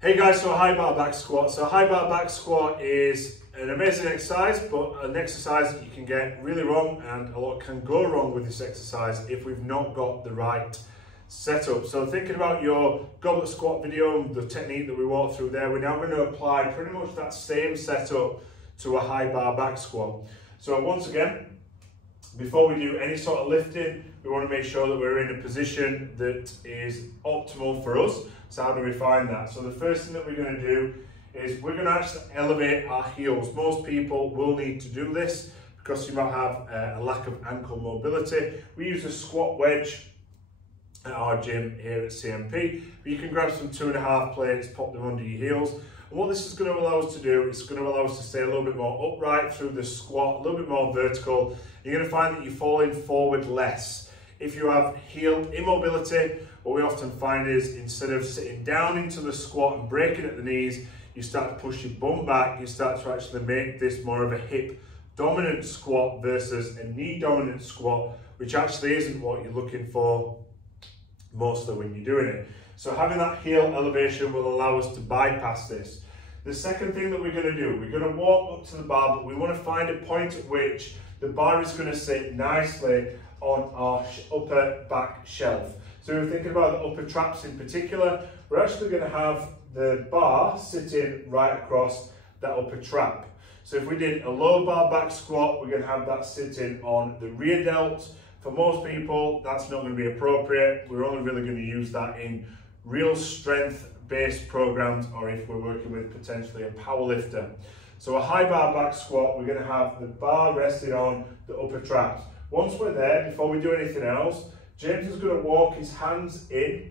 Hey guys, so a high bar back squat. So a high bar back squat is an amazing exercise, but an exercise that you can get really wrong, and a lot can go wrong with this exercise if we've not got the right setup. So thinking about your goblet squat video, the technique that we walked through there, we're now going to apply pretty much that same setup to a high bar back squat. So once again, before we do any sort of lifting, we want to make sure that we're in a position that is optimal for us. So how do we find that? So the first thing that we're going to do is we're going to actually elevate our heels. Most people will need to do this because you might have a lack of ankle mobility. We use a squat wedge at our gym here at CMP, but you can grab some 2.5 plates, pop them under your heels. And what this is going to allow us to do, is going to allow us to stay a little bit more upright through the squat, a little bit more vertical. You're going to find that you're falling forward less. If you have heel immobility, what we often find is instead of sitting down into the squat and breaking at the knees, you start to push your bum back, you start to actually make this more of a hip dominant squat versus a knee dominant squat, which actually isn't what you're looking for mostly when you're doing it. So having that heel elevation will allow us to bypass this. The second thing that we're going to do, we're going to walk up to the bar, but we want to find a point at which the bar is going to sit nicely on our upper back shelf. So if we're thinking about the upper traps in particular, we're actually going to have the bar sitting right across that upper trap. So if we did a low bar back squat, we're going to have that sitting on the rear delt. For most people, that's not going to be appropriate. We're only really going to use that in real strength-based programs, or if we're working with potentially a power lifter. So a high bar back squat, we're going to have the bar resting on the upper traps. Once we're there, before we do anything else, James is going to walk his hands in,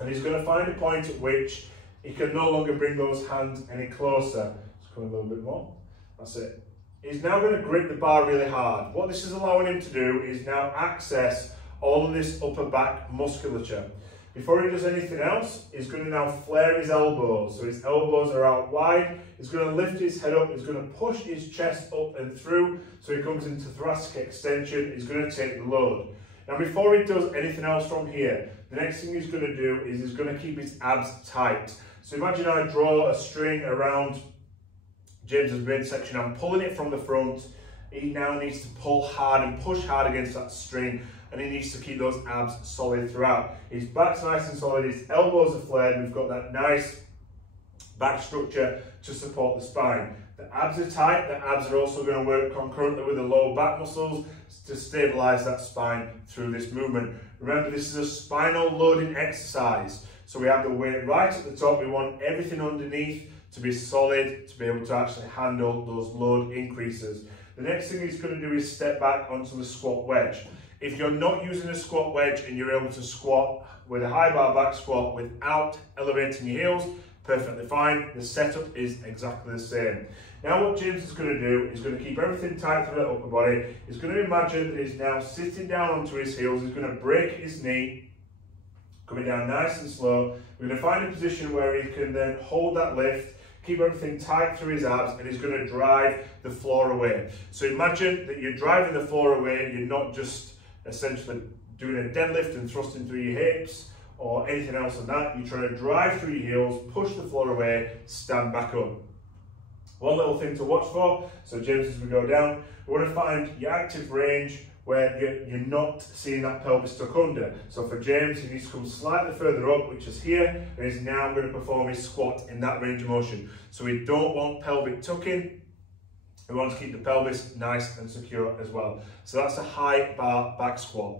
and he's going to find a point at which he can no longer bring those hands any closer. Just come a little bit more. That's it. He's now going to grip the bar really hard. What this is allowing him to do is now access all of this upper back musculature. Before he does anything else, he's going to now flare his elbows. So his elbows are out wide. He's going to lift his head up. He's going to push his chest up and through. So he comes into thoracic extension. He's going to take the load. Now, before he does anything else from here, the next thing he's going to do is he's going to keep his abs tight. So imagine I draw a string around James's midsection. I'm pulling it from the front. He now needs to pull hard and push hard against that string, and he needs to keep those abs solid throughout. His back's nice and solid, his elbows are flared, we've got that nice back structure to support the spine. The abs are tight, the abs are also going to work concurrently with the lower back muscles to stabilize that spine through this movement. Remember, this is a spinal loading exercise. So we have the weight right at the top, we want everything underneath to be solid, to be able to actually handle those load increases. The next thing he's going to do is step back onto the squat wedge. If you're not using a squat wedge and you're able to squat with a high bar back squat without elevating your heels, perfectly fine. The setup is exactly the same. Now what James is going to do is going to keep everything tight through the upper body. He's going to imagine that he's now sitting down onto his heels. He's going to break his knee, coming down nice and slow. We're going to find a position where he can then hold that lift, keep everything tight through his abs, and he's going to drive the floor away. So imagine that you're driving the floor away, you're not just essentially doing a deadlift and thrusting through your hips or anything else like that. You're trying to drive through your heels, push the floor away, stand back up. One little thing to watch for, so James, as we go down, we want to find your active range where you're not seeing that pelvis tuck under. So for James, he needs to come slightly further up, which is here, and he's now going to perform his squat in that range of motion. So we don't want pelvic tucking. We want to keep the pelvis nice and secure as well. So that's a high bar back squat.